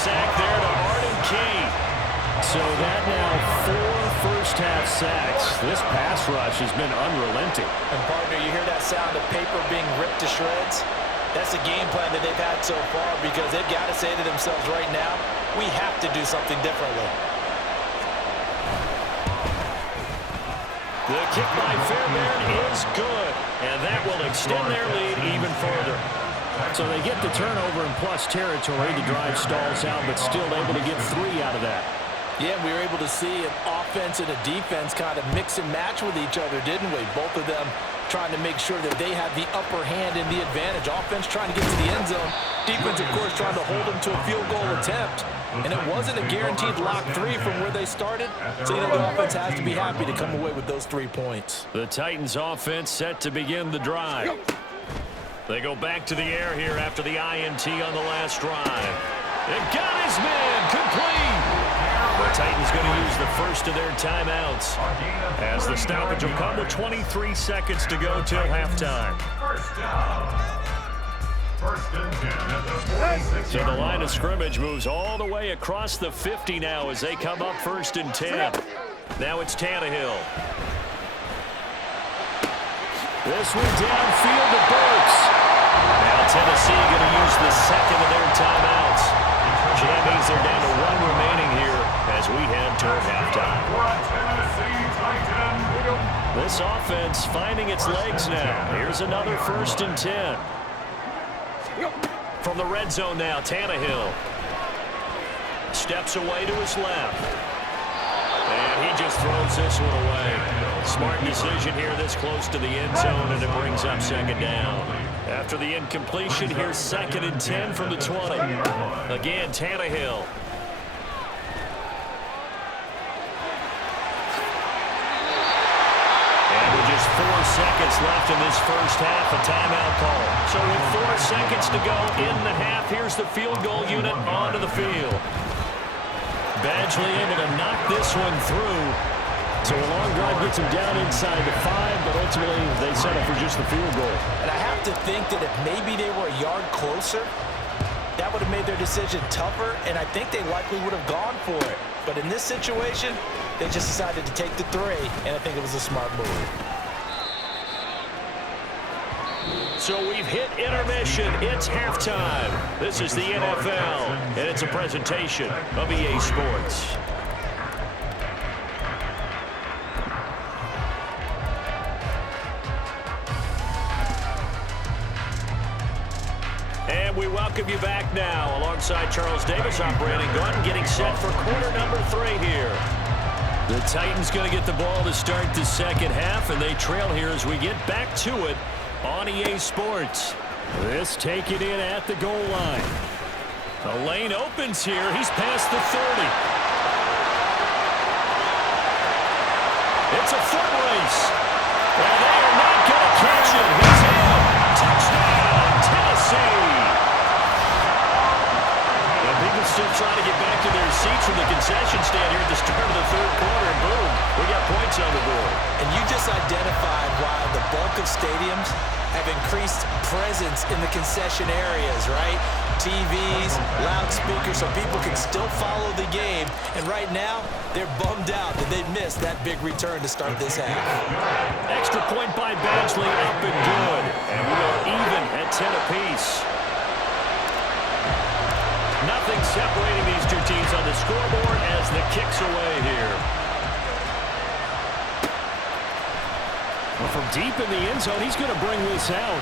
sack there to Arden Key. So that now 4 first-half sacks. This pass rush has been unrelenting. And, partner, you hear that sound of paper being ripped to shreds? That's the game plan that they've had so far because they've got to say to themselves right now, we have to do something differently. The kick by Fairbairn is good, and that will extend their lead even further. So they get the turnover in plus territory. The drive stalls out, but still able to get 3 out of that. Yeah, we were able to see an offense and a defense kind of mix and match with each other, didn't we? Both of them trying to make sure that they have the upper hand and the advantage. Offense trying to get to the end zone. Defense, of course, trying to hold them to a field goal attempt. And it wasn't a guaranteed lock 3 from where they started. So, you know, the offense has to be happy to come away with those 3 points. The Titans offense set to begin the drive. They go back to the air here after the INT on the last drive. It got his man complete. The Titans going to use the first of their timeouts as the stoppage will come with 23 seconds to go till halftime. So the line of scrimmage moves all the way across the 50 now as they come up 1st and 10. Now it's Tannehill. This one downfield to Burks. Now Tennessee going to use the second of their timeouts. Jammies, they're down to 1 remaining here as we head toward halftime. This offense finding its legs now. Here's another 1st and 10. From the red zone now, Tannehill. Steps away to his left. And he just throws this one away. Smart decision here this close to the end zone, and it brings up 2nd down. After the incompletion, here's 2nd and 10 from the 20. Again, Tannehill. And with just 4 seconds left in this first half, a timeout call. So with 4 seconds to go in the half, here's the field goal unit onto the field. Badgley able to knock this one through. So a long drive gets him down inside the 5, but ultimately they settle for just the field goal. And I have to think that if maybe they were a yard closer, that would have made their decision tougher, and I think they likely would have gone for it. But in this situation, they just decided to take the 3, and I think it was a smart move. So we've hit intermission. It's halftime. This is the NFL, and it's a presentation of EA Sports. And we welcome you back now alongside Charles Davis. I'm Brandon Gordon getting set for quarter number 3 here. The Titans going to get the ball to start the second half, and they trail here as we get back to it on EA Sports. This taken in at the goal line. The lane opens here. He's past the 30. It's a foot race. Well, they are not going to catch it. He's in. Touchdown, Tennessee. And people still trying to get back to their seats from the concession stand here at the start of the 3rd quarter. And boom, we got points on the board. And you just identified why the bulk of stadiums have increased presence in the concession areas, right? TVs, loudspeakers, so people can still follow the game. And right now, they're bummed out that they missed that big return to start this half. Extra point by Badgley, up and good. And we are even at 10 apiece. Nothing separating these 2 teams on the scoreboard as the kick's away here. Well, from deep in the end zone, he's going to bring this out.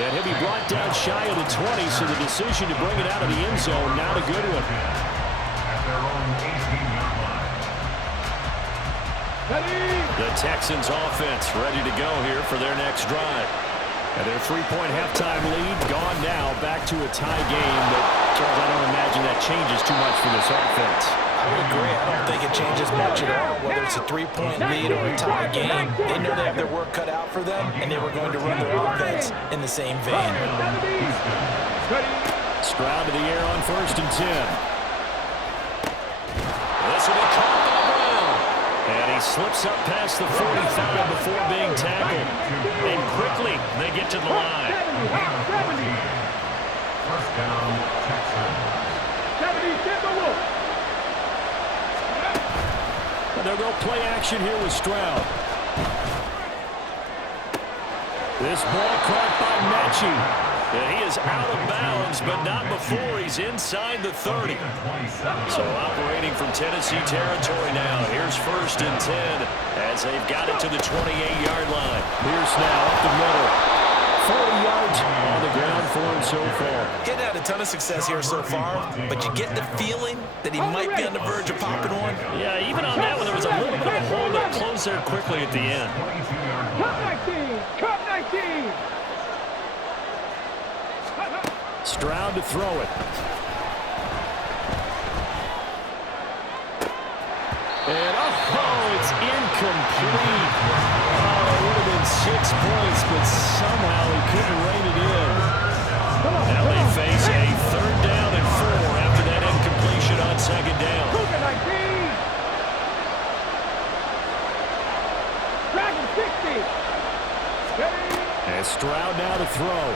And he'll be brought down shy of the 20, so the decision to bring it out of the end zone, not a good one. The Texans offense ready to go here for their next drive. And their 3-point halftime lead gone now, back to a tie game. But, Charles, I don't imagine that changes too much for this offense. I would agree. I don't think it changes much at all, whether it's a 3-point lead or a tie game. They know they have their work cut out for them, and they were going to run their offense in the same vein. Stroud to the air on 1st and 10. This will be caught by Brown. And he slips up past the 45 before being tackled. And quickly they get to the line. They'll go play action here with Stroud. This ball caught by Mechie. He is out of bounds, but not before he's inside the 30. So operating from Tennessee territory now. Here's 1st and 10 as they've got it to the 28-yard line. Pierce now up the middle. 40 yards on the ground for him so far. Getting had a ton of success here so far, but you get the feeling that he might be on the verge of popping one. Yeah, even on that one, there was a little bit of a hole that closed there quickly at the end. Cut 19! Cut 19! Stroud to throw it. And, oh, it's incomplete. Oh, it would have been 6 points, but somehow he couldn't rein it in. Now they face a 3rd down and 4 after that incompletion on 2nd down. Dragon 60! And Stroud now to throw.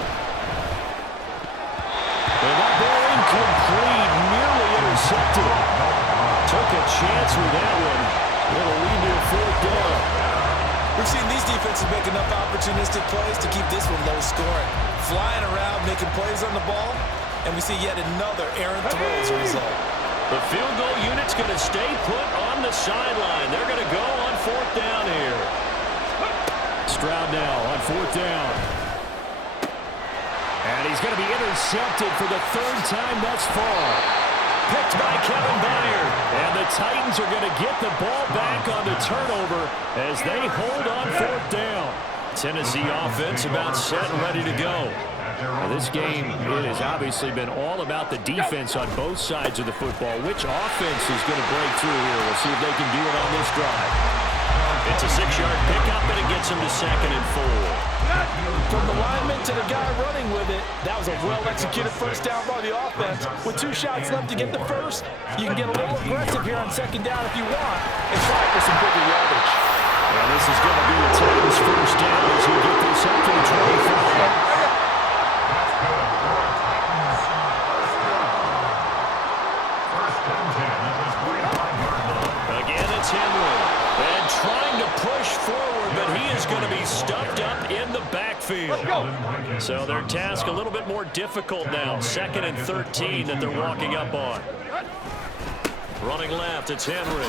And that ball incomplete, nearly intercepted. Took a chance with that one. It'll lead to a 4th down. We've seen these defenses make enough opportunistic plays to keep this one low scoring. Flying around, making plays on the ball, and we see yet another errant throw as a result. The field goal unit's going to stay put on the sideline. They're going to go on 4th down here. Stroud now on 4th down. And he's going to be intercepted for the 3rd time thus far. Picked by Kevin Byard. And the Titans are going to get the ball back on the turnover as they hold on 4th down. Tennessee offense about set and ready to go. Now this game, it has obviously been all about the defense on both sides of the football. Which offense is going to break through here? We'll see if they can do it on this drive. It's a 6-yard pickup, and it gets him to 2nd and 4. From the lineman to the guy running with it, that was a well-executed 1st down by the offense. With 2 shots left to get the 1st, you can get a little aggressive here on 2nd down if you want and try for some bigger yardage. And this is going to be the Titans' 1st down as we get this up to the 25. Again, it's Henry. And trying to push forward, but he is going to be stuffed up in the backfield. So their task a little bit more difficult now. 2nd and 13 that they're walking up on. Running left, it's Henry.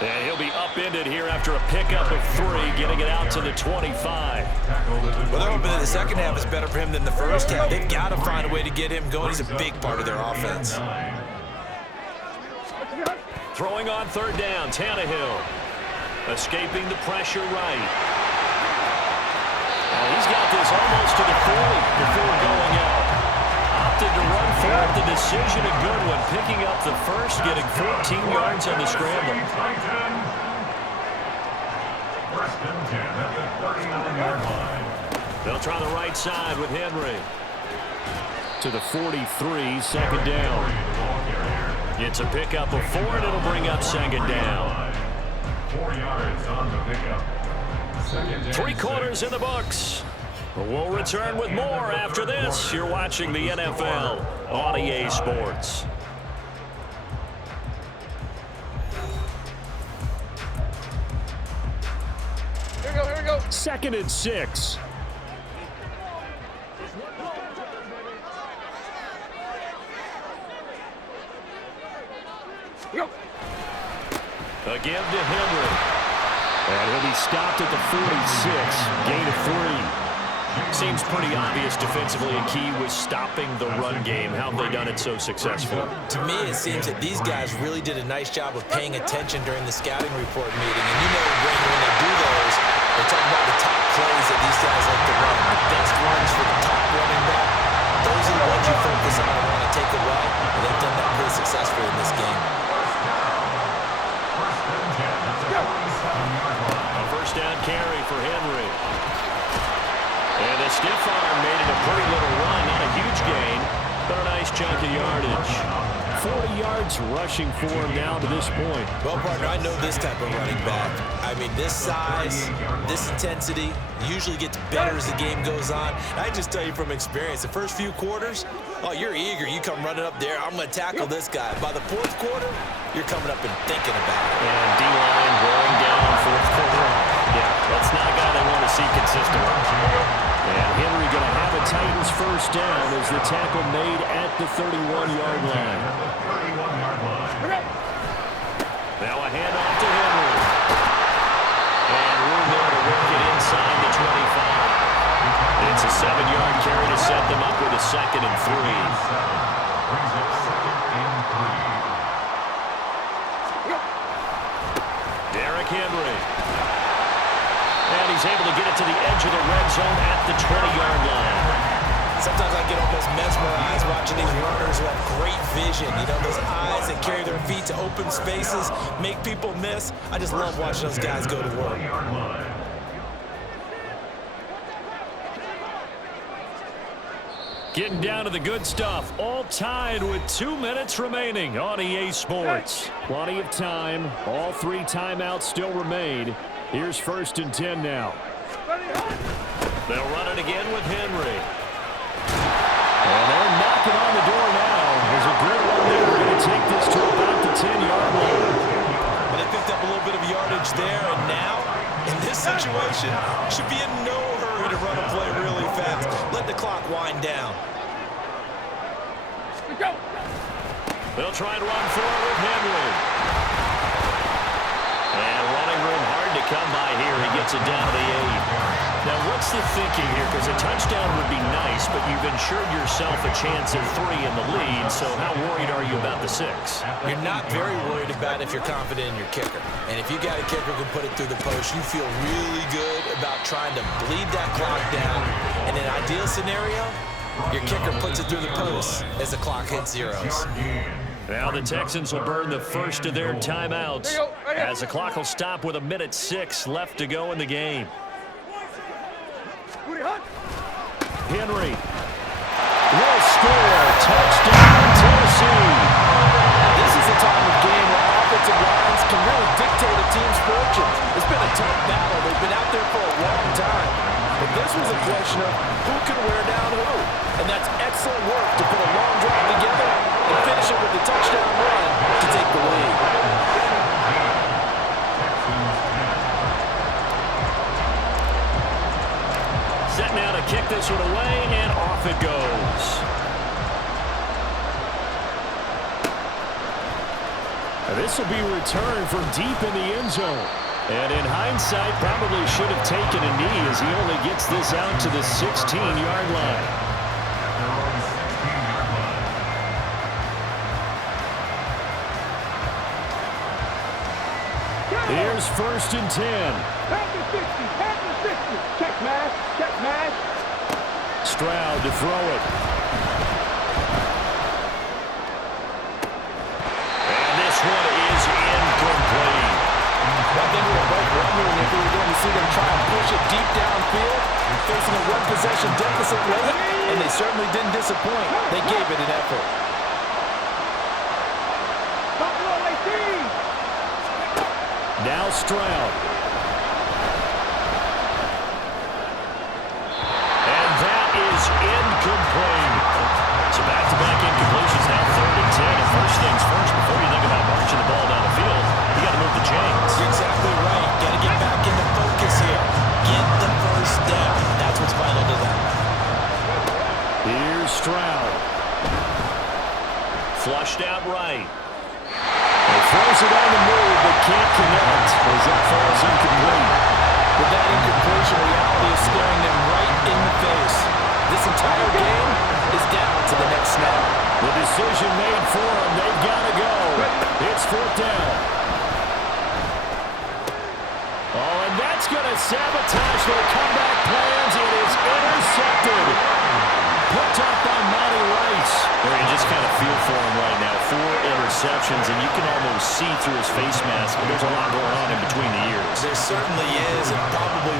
And he'll be upended here after a pickup of 3, getting it out to the 25. Well, they're hoping that the 2nd half is better for him than the 1st half. They've got to find a way to get him going. He's a big part of their offense. Throwing on 3rd down, Tannehill. Escaping the pressure right. And he's got this almost to the 40 before going out. Opted to run for it. The decision a good one. Picking up the 1st, getting 14 yards on the scramble. 1st and 10 at the 39-yard line. They'll try the right side with Henry. To the 43, 2nd down. It's a pickup of 4, and it'll bring up 2nd down. 4 yards on the pickup. 2nd down. 3 quarters in the books. We'll return with more after this. You're watching the NFL on EA Sports. Here we go, here we go. 2nd and 6. Go. Again to Henry. And he'll be stopped at the 46. Gain of 3. Seems pretty obvious defensively a key was stopping the run game. How have they done it so successfully? To me, it seems that these guys really did a nice job of paying attention during the scouting report meeting. And you know, Brandon, when they do those, they talk about the top plays that these guys like to run. The best runs for the top running back. Those are the ones you focus on and want to take away. And they've done that pretty successfully in this game. A 1st down carry for Henry. And the stiff arm made it a pretty little run. Not a huge gain, but a nice chunk of yardage. 40 yards rushing for him now to this point. Well, partner, I know this type of running back. I mean, this size, this intensity usually gets better as the game goes on. I just tell you from experience, the first few quarters, oh, you're eager. You come running up there, I'm going to tackle this guy. By the fourth quarter, you're coming up and thinking about it. And D-line wearing down fourth quarter. Yeah, that's not a guy they want to see consistently. And Henry going to have a Titans first down as the tackle made at the 31-yard line. Now a handoff to Henry. And room there to work it inside the 25. It's a 7-yard carry to set them up with a 2nd and 3. Brings up 2nd and 3. Derrick Henry. And he's able to get it to the edge of the red zone at the 20-yard line. Sometimes I get almost mesmerized watching these runners who have great vision. You know, those eyes that carry their feet to open spaces, make people miss. I just love watching those guys go to work. Getting down to the good stuff. All tied with 2 minutes remaining on EA Sports. Plenty of time. All 3 timeouts still remain. Here's 1st and 10 now. They'll run it again with Henry. And they're knocking on the door now. There's a good one there. We're going to take this to about the 10-yard line. And they picked up a little bit of yardage there, and now, in this situation, should be in no hurry to run a play really fast. Let the clock wind down. They'll try and run forward with Henry. And running room hard to come by here. He gets it down to the 8. Now, what's the thinking here? Because a touchdown would be nice, but you've ensured yourself a chance of 3 in the lead, so how worried are you about the 6? You're not very worried about if you're confident in your kicker. And if you got a kicker who can put it through the post, you feel really good about trying to bleed that clock down. In an ideal scenario, your kicker puts it through the post as the clock hits zeros. Now the Texans will burn the first of their timeouts as the clock will stop with 1:06 left to go in the game. Henry will score. Touchdown, Tennessee. This is a time of game where offensive lines can really dictate a team's fortunes. It's been a tough battle. They've been out there for a long time. But this was a question of who can wear down who. And that's excellent work to put a long drive together and finish it with a touchdown run to take the lead. Set now to kick this one away, and off it goes. This will be returned from deep in the end zone. And in hindsight, probably should have taken a knee as he only gets this out to the 16-yard line. Here's 1st and 10. Pass the 60, pass the 60. Check mash, check mash. Stroud to throw it. And this one is incomplete. I think we were both wondering if we were going to see them try and push it deep downfield, facing a one-possession deficit late, and they certainly didn't disappoint. They gave it an effort. Now Stroud. And that is incomplete. So back-to-back incompletions, now 3rd and 10. And first things first, before you think about marching the ball down the field, you got to move the chains. You're exactly right. Got to get back into focus here. Get the first down. That's what's vital to them. Here's Stroud. Flushed out right. He throws it on the move, but can't connect as that falls incomplete. With that incompletion, reality is staring them right in the face. This entire game is down to the next snap. The decision made for them. They've got to go. It's 4th down. Oh, and that's going to sabotage their comeback plans. It is intercepted. Picked up by Monty Rice. Where you just kind of feel for him right now. 4 interceptions, and you can almost see through his face mask. There's a lot going on in between the ears. There certainly is, and probably...